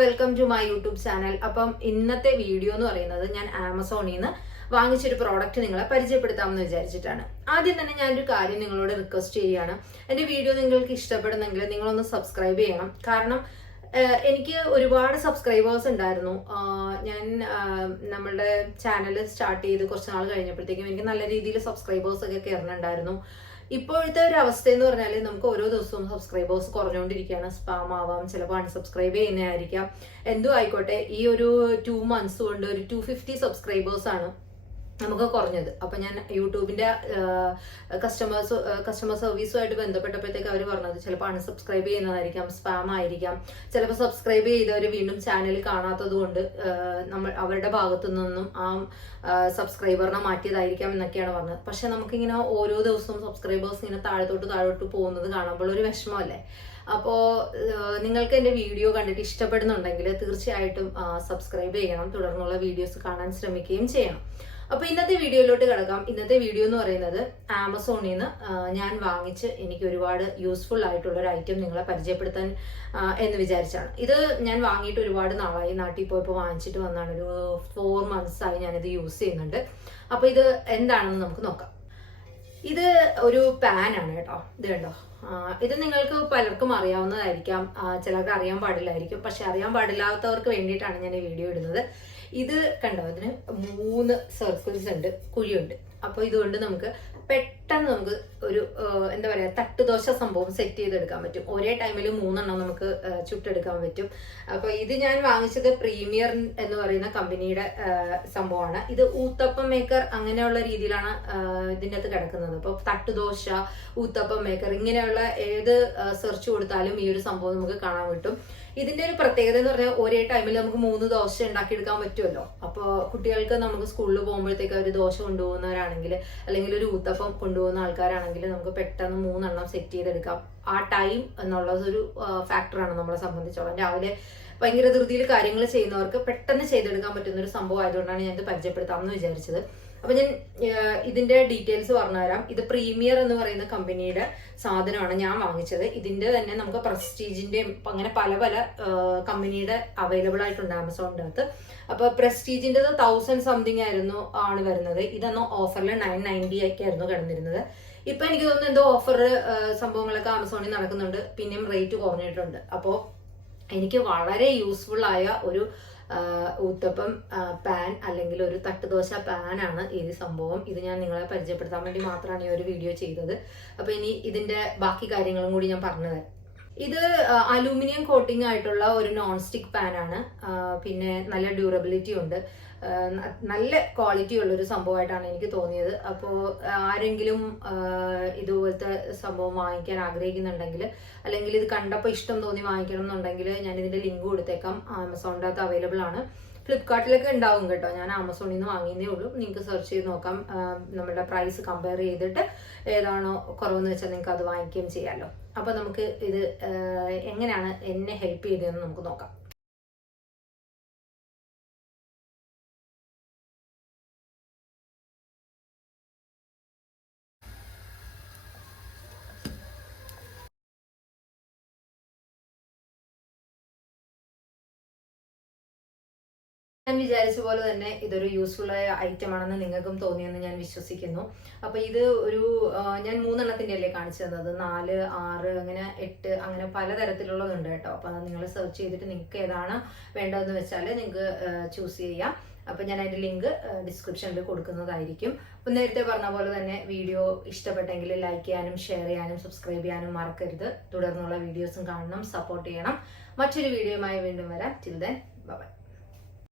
Welcome to my YouTube channel അപ്പം ഇന്നത്തെ video എന്ന് പറയുന്നത് ഞാൻ ആമസോണിൽ നിന്ന് വാങ്ങിച്ചൊരു പ്രോഡക്റ്റ് നിങ്ങളെ പരിചയപ്പെടുത്താമെന്ന് വിചാരിച്ചിട്ടാണ്. ആദ്യം തന്നെ ഞാനൊരു കാര്യം നിങ്ങളോട് റിക്വസ്റ്റ് ചെയ്യുകയാണ്. എന്റെ വീഡിയോ നിങ്ങൾക്ക് ഇഷ്ടപ്പെടുന്നെങ്കിൽ നിങ്ങളൊന്ന് സബ്സ്ക്രൈബ് ചെയ്യണം. കാരണം എനിക്ക് ഒരുപാട് സബ്സ്ക്രൈബേഴ്സ് ഉണ്ടായിരുന്നു. ഞാൻ നമ്മളുടെ ചാനൽ സ്റ്റാർട്ട് ചെയ്ത് കുറച്ച് നാൾ കഴിഞ്ഞപ്പോഴത്തേക്കും എനിക്ക് നല്ല രീതിയിൽ സബ്സ്ക്രൈബേഴ്സ് ഒക്കെ കയറുന്നുണ്ടായിരുന്നു ഇപ്പോഴത്തെ ഒരു അവസ്ഥ എന്ന് പറഞ്ഞാൽ നമുക്ക് ഓരോ ദിവസവും സബ്സ്ക്രൈബേഴ്സ് കുറഞ്ഞുകൊണ്ടിരിക്കുകയാണ് സ്പാം ആവാം ചിലപ്പോൾ അൺസബ്സ്ക്രൈബ് ചെയ്യുന്നതായിരിക്കാം. എന്തോ ആയിക്കോട്ടെ ഈ ഒരു ടു മന്ത്സ് കൊണ്ട് ഒരു ടു ഫിഫ്റ്റി സബ്സ്ക്രൈബേഴ്സ് ആണ്. നമുക്ക് കുറഞ്ഞത്. അപ്പൊ ഞാൻ യൂട്യൂബിന്റെ കസ്റ്റമേഴ്സ് കസ്റ്റമർ സർവീസുമായിട്ട് ബന്ധപ്പെട്ടപ്പോഴത്തേക്ക് അവർ പറഞ്ഞത് ചിലപ്പോൾ അൺസബ്സ്ക്രൈബ് ചെയ്യുന്നതായിരിക്കാം സ്പാം ആയിരിക്കാം. ചിലപ്പോൾ സബ്സ്ക്രൈബ് ചെയ്തവർ വീണ്ടും ചാനൽ കാണാത്തത് കൊണ്ട് നമ്മൾ അവരുടെ ഭാഗത്തു നിന്നും ആ സബ്സ്ക്രൈബറിനെ മാറ്റിയതായിരിക്കാം എന്നൊക്കെയാണ് പറഞ്ഞത്. പക്ഷെ നമുക്കിങ്ങനെ ഓരോ ദിവസവും സബ്സ്ക്രൈബേഴ്സ് ഇങ്ങനെ താഴത്തോട്ട് താഴോട്ട് പോകുന്നത് കാണുമ്പോൾ ഒരു വിഷമമല്ലേ? അപ്പോൾ നിങ്ങൾക്ക് എന്റെ വീഡിയോ കണ്ടിട്ട് ഇഷ്ടപ്പെടുന്നുണ്ടെങ്കിൽ തീർച്ചയായിട്ടും സബ്സ്ക്രൈബ് ചെയ്യണം. തുടർന്നുള്ള വീഡിയോസ് കാണാൻ ശ്രമിക്കുകയും ചെയ്യണം അപ്പോൾ ഇന്നത്തെ വീഡിയോയിലോട്ട് കിടക്കാം. ഇന്നത്തെ വീഡിയോ എന്ന് പറയുന്നത് ആമസോണിൽ നിന്ന് ഞാൻ വാങ്ങിച്ച് എനിക്ക് ഒരുപാട് യൂസ്ഫുൾ ആയിട്ടുള്ള ഒരു ഐറ്റം നിങ്ങളെ പരിചയപ്പെടുത്താൻ എന്ന് വിചാരിച്ചാണ്. ഇത് ഞാൻ വാങ്ങിയിട്ട് ഒരുപാട് നാളായി. നാട്ടിൽ പോയപ്പോൾ വാങ്ങിച്ചിട്ട് വന്നാണ്. ഒരു ഫോർ മന്ത്സ് ആയി ഞാനിത് യൂസ് ചെയ്യുന്നുണ്ട്. അപ്പോൾ ഇത് എന്താണെന്ന് നമുക്ക് നോക്കാം. ഇത് ഒരു പാനാണ് കേട്ടോ. ഇത് കണ്ടോ? ഇത് നിങ്ങൾക്ക് പലർക്കും അറിയാവുന്നതായിരിക്കാം. ചിലർക്ക് അറിയാൻ പാടില്ലായിരിക്കും. പക്ഷെ അറിയാൻ പാടില്ലാത്തവർക്ക് വേണ്ടിയിട്ടാണ് ഞാൻ ഈ വീഡിയോ ഇടുന്നത്. ഇത് കണ്ടോ? അതിന് മൂന്ന് സർക്കിൾസ് ഉണ്ട്. കുഴിയുണ്ട്. അപ്പോൾ ഇതുകൊണ്ട് നമുക്ക് പെട്ടെന്ന് നമുക്ക് ഒരു എന്താ പറയുക തട്ടുദോശ സംഭവം സെറ്റ് ചെയ്തെടുക്കാൻ പറ്റും. ഒരേ ടൈമിൽ മൂന്നെണ്ണം നമുക്ക് ചുട്ടെടുക്കാൻ പറ്റും. അപ്പൊ ഇത് ഞാൻ വാങ്ങിച്ചത് പ്രീമിയർ എന്ന് പറയുന്ന കമ്പനിയുടെ സംഭവമാണ്. ഇത് ഊത്തപ്പം മേക്കർ അങ്ങനെയുള്ള രീതിയിലാണ് ഇതിന്റെ അകത്ത് കിടക്കുന്നത്. അപ്പോൾ തട്ടുദോശ ഊത്തപ്പം മേക്കർ ഇങ്ങനെയുള്ള ഏത് സെർച്ച് കൊടുത്താലും ഈ ഒരു സംഭവം നമുക്ക് കാണാൻ കിട്ടും ഇതിന്റെ ഒരു പ്രത്യേകത എന്ന് പറഞ്ഞാൽ ഒരേ ടൈമിൽ നമുക്ക് മൂന്ന് ദോശ ഉണ്ടാക്കിയെടുക്കാൻ പറ്റുമല്ലോ. അപ്പോൾ കുട്ടികൾക്ക് നമുക്ക് സ്കൂളിൽ പോകുമ്പോഴത്തേക്ക് അവർ ദോശ കൊണ്ടുപോകുന്നവരാണെങ്കിൽ അല്ലെങ്കിൽ ഒരു ഊത്തപ്പം കൊണ്ടുപോകുന്ന ആൾക്കാരാണെങ്കിൽ നമുക്ക് പെട്ടെന്ന് മൂന്നെണ്ണം സെറ്റ് ചെയ്തെടുക്കാം. ആ ടൈം എന്നുള്ളത് ഒരു ഫാക്ടറാണ് നമ്മളെ സംബന്ധിച്ചോളം. രാവിലെ ഭയങ്കര ധൃതിയിൽ കാര്യങ്ങൾ ചെയ്യുന്നവർക്ക് പെട്ടെന്ന് ചെയ്തെടുക്കാൻ പറ്റുന്ന ഒരു സംഭവം ആയതുകൊണ്ടാണ് ഞാൻ ഇത് പരിചയപ്പെടുത്താമെന്ന് വിചാരിച്ചത്. അപ്പൊ ഞാൻ ഇതിന്റെ ഡീറ്റെയിൽസ് പറഞ്ഞുതരാം. ഇത് പ്രീമിയർ എന്ന് പറയുന്ന കമ്പനിയുടെ സാധനമാണ് ഞാൻ വാങ്ങിച്ചത്. ഇതിന്റെ തന്നെ നമുക്ക് പ്രസ്റ്റീജിന്റെയും അങ്ങനെ പല പല കമ്പനിയുടെ അവൈലബിൾ ആയിട്ടുണ്ട് ആമസോണിന്റെ അകത്ത് അപ്പൊ പ്രസ്റ്റീജിന്റെ തൗസൻഡ് സംതിങ് ആയിരുന്നു ആണ് വരുന്നത്. ഇതന്ന് ഓഫറിൽ നയൻ നയന്റി ഒക്കെ ആയിരുന്നു കിടന്നിരുന്നത്. ഇപ്പൊ എനിക്ക് തോന്നുന്നു എന്തോ ഓഫർ സംഭവങ്ങളൊക്കെ ആമസോണിൽ നടക്കുന്നുണ്ട്. പിന്നെയും റേറ്റ് കുറഞ്ഞിട്ടുണ്ട്. അപ്പോൾ എനിക്ക് വളരെ യൂസ്ഫുൾ ആയ ഒരു ഊത്തപ്പം പാൻ അല്ലെങ്കിൽ ഒരു തട്ടുദോശ പാനാണ് ഈ സംഭവം. ഇത് ഞാൻ നിങ്ങളെ പരിചയപ്പെടുത്താൻ വേണ്ടി മാത്രമാണ് ഈ ഒരു വീഡിയോ ചെയ്തത്. അപ്പോൾ ഇനി ഇതിന്റെ ബാക്കി കാര്യങ്ങളും കൂടി ഞാൻ പറഞ്ഞുതരാം. ഇത് അലൂമിനിയം കോട്ടിംഗ് ആയിട്ടുള്ള ഒരു നോൺ സ്റ്റിക് ആണ്. പിന്നെ നല്ല ഡ്യൂറബിലിറ്റി ഉണ്ട്. നല്ല ക്വാളിറ്റി ഉള്ള ഒരു സംഭവമായിട്ടാണ് എനിക്ക് തോന്നിയത്. അപ്പോൾ ആരെങ്കിലും ഇതുപോലത്തെ സംഭവം വാങ്ങിക്കാൻ ആഗ്രഹിക്കുന്നുണ്ടെങ്കിൽ അല്ലെങ്കിൽ ഇത് കണ്ടപ്പോൾ ഇഷ്ടം തോന്നി വാങ്ങിക്കണം എന്നുണ്ടെങ്കിൽ ഞാൻ ഇതിന്റെ ലിങ്ക് കൊടുത്തേക്കാം. ആമസോണിന്റെ അകത്ത് അവൈലബിൾ ആണ്. ഫ്ലിപ്കാർട്ടിലൊക്കെ ഉണ്ടാവും കേട്ടോ. ഞാൻ ആമസോണിൽ നിന്ന് വാങ്ങിയതേ ഉള്ളൂ. നിങ്ങൾക്ക് സെർച്ച് ചെയ്ത് നോക്കാം. നമ്മളുടെ പ്രൈസ് കമ്പയർ ചെയ്തിട്ട് ഏതാണോ കുറവെന്ന് വെച്ചാൽ നിങ്ങൾക്ക് അത് വാങ്ങിക്കുകയും ചെയ്യാമല്ലോ അപ്പോൾ നമുക്ക് ഇത് എങ്ങനെയാണ് എന്നെ ഹെൽപ്പ് ചെയ്തതെന്ന് നമുക്ക് നോക്കാം. ഞാൻ വിചാരിച്ച പോലെ തന്നെ ഇതൊരു യൂസ്ഫുൾ ആയ ഐറ്റം ആണെന്ന് നിങ്ങൾക്കും തോന്നിയെന്ന് ഞാൻ വിശ്വസിക്കുന്നു. അപ്പൊ ഇത് ഒരു ഞാൻ മൂന്നെണ്ണത്തിന്റെ അല്ലേ കാണിച്ചു തന്നത്? നാല് ആറ് അങ്ങനെ എട്ട് അങ്ങനെ പലതരത്തിലുള്ളതുണ്ട് കേട്ടോ. അപ്പൊ നിങ്ങൾ സെർച്ച് ചെയ്തിട്ട് നിങ്ങൾക്ക് ഏതാണ് വേണ്ടതെന്ന് വെച്ചാൽ നിങ്ങൾക്ക് ചൂസ് ചെയ്യാം. അപ്പൊ ഞാൻ അതിന്റെ ലിങ്ക് ഡിസ്ക്രിപ്ഷനിൽ കൊടുക്കുന്നതായിരിക്കും. അപ്പൊ നേരത്തെ പറഞ്ഞ പോലെ തന്നെ വീഡിയോ ഇഷ്ടപ്പെട്ടെങ്കിൽ ലൈക്ക് ചെയ്യാനും ഷെയർ ചെയ്യാനും സബ്സ്ക്രൈബ് ചെയ്യാനും മറക്കരുത്. തുടർന്നുള്ള വീഡിയോസും കാണണം സപ്പോർട്ട് ചെയ്യണം. മറ്റൊരു വീഡിയോയുമായി വീണ്ടും വരാം. Till by